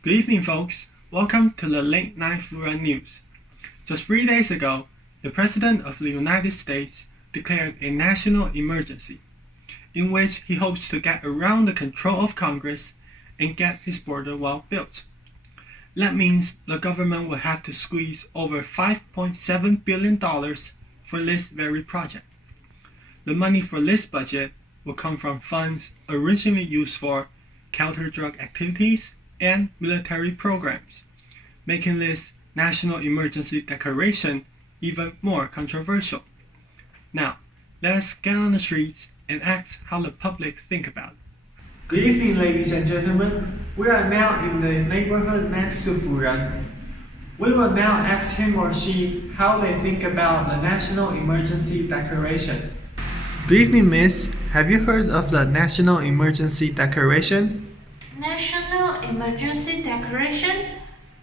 Good evening, folks. Welcome to the Late Night Furan News. Just 3 days ago, the President of the United States declared a national emergency, in which he hopes to get around the control of Congress and get his border wall built. That means the government will have to squeeze over $5.7 billion for this very project. The money for this budget will come from funds originally used for counter-drug activities and military programs, making this national emergency declaration even more controversial. Now, let us get on the streets and ask how the public think about it. Good evening, ladies and gentlemen. We are now in the neighborhood next to Furan. We will now ask him or she how they think about the national emergency declaration. Good evening, miss. Have you heard of the national emergency declaration? National Emergency Declaration?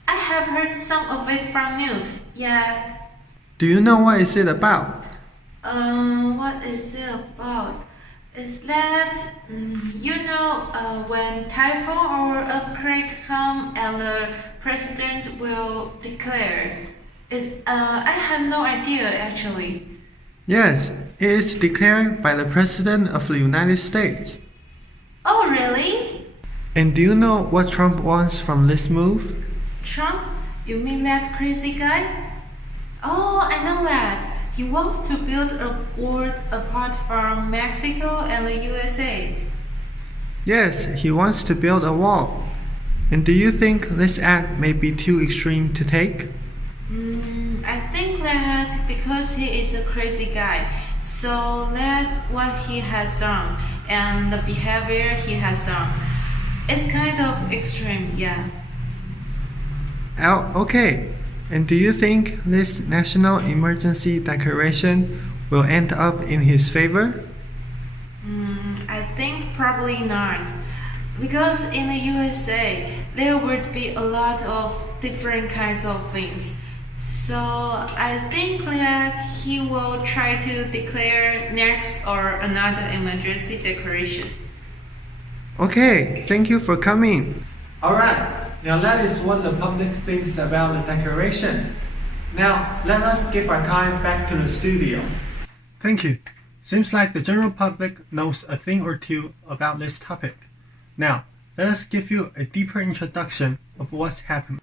I have heard some of it from news, yeah. Do you know what is it about? What is it about? Is that, when typhoon or earthquake come and the president will declare? I have no idea actually. Yes, it is declared by the President of the United States. Oh, really? And do you know what Trump wants from this move? Trump? You mean that crazy guy? Oh, I know that. He wants to build a wall apart from Mexico and the USA. Yes, he wants to build a wall. And do you think this act may be too extreme to take? I think that because he is a crazy guy, so that's what he has done and the behavior he has done. It's kind of extreme, yeah. Oh, okay. And do you think this national emergency declaration will end up in his favor? I think probably not. Because in the USA, there would be a lot of different kinds of things. So I think that he will try to declare next or another emergency declaration. Okay, thank you for coming. Alright, now that is what the public thinks about the declaration. Now, let us give our time back to the studio. Thank you. Seems like the general public knows a thing or two about this topic. Now, let us give you a deeper introduction of what's happening.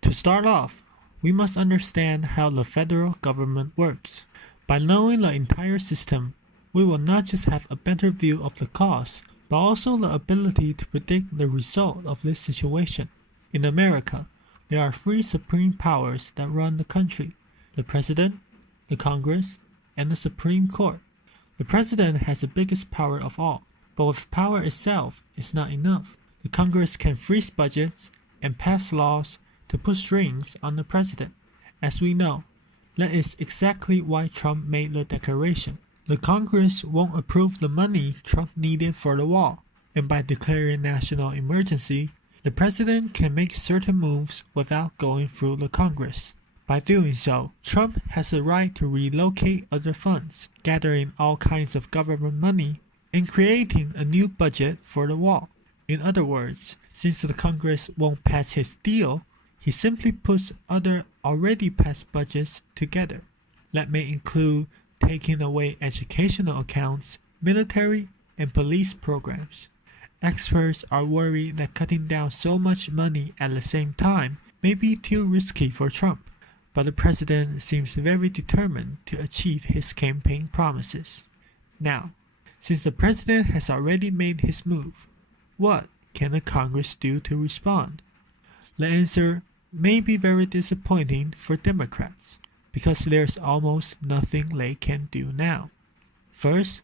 To start off, we must understand how the federal government works. By knowing the entire system, we will not just have a better view of the cause, but also the ability to predict the result of this situation. In America, there are three supreme powers that run the country: the President, the Congress, and the Supreme Court. The President has the biggest power of all, but with power itself is not enough. The Congress can freeze budgets and pass laws to put strings on the President. As we know, that is exactly why Trump made the declaration. The Congress won't approve the money Trump needed for the wall, and by declaring national emergency, the President can make certain moves without going through the Congress. By doing so, Trump has the right to relocate other funds, gathering all kinds of government money, and creating a new budget for the wall. In other words, since the Congress won't pass his deal, he simply puts other already passed budgets together. That may include taking away educational accounts, military, and police programs. Experts are worried that cutting down so much money at the same time may be too risky for Trump, but the president seems very determined to achieve his campaign promises. Now, since the president has already made his move, what can the Congress do to respond? The answer may be very disappointing for Democrats, because there's almost nothing they can do now. First,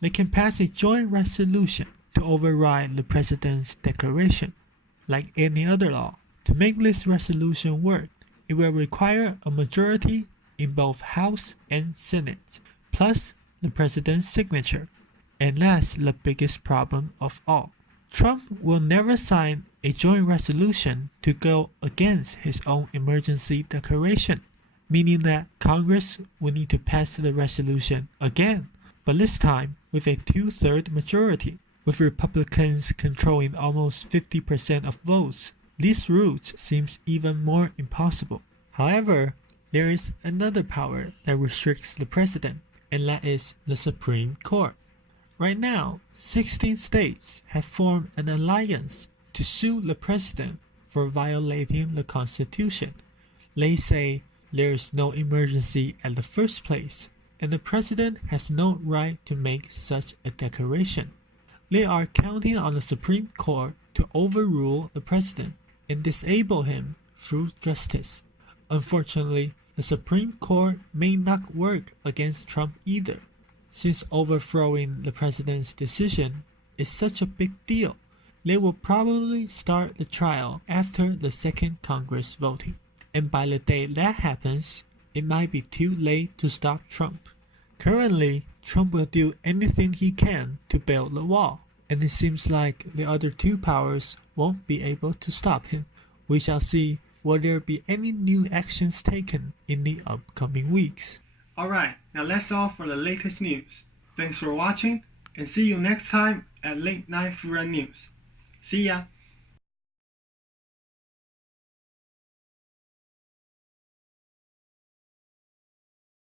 they can pass a joint resolution to override the president's declaration. Like any other law, to make this resolution work, it will require a majority in both House and Senate, plus the president's signature. And that's the biggest problem of all. Trump will never sign a joint resolution to go against his own emergency declaration, meaning that Congress will need to pass the resolution again, but this time with a 2/3 majority, with Republicans controlling almost 50% of votes. This route seems even more impossible. However, there is another power that restricts the president, and that is the Supreme Court. Right now, 16 states have formed an alliance to sue the president for violating the Constitution. They say there is no emergency at the first place, and the president has no right to make such a declaration. They are counting on the Supreme Court to overrule the president and disable him through justice. Unfortunately, the Supreme Court may not work against Trump either, since overthrowing the president's decision is such a big deal. They will probably start the trial after the second Congress voting, and by the day that happens, it might be too late to stop Trump. Currently, Trump will do anything he can to build the wall, and it seems like the other two powers won't be able to stop him. We shall see will there be any new actions taken in the upcoming weeks. Alright, now that's all for the latest news. Thanks for watching, and see you next time at Late Night Food News. See ya!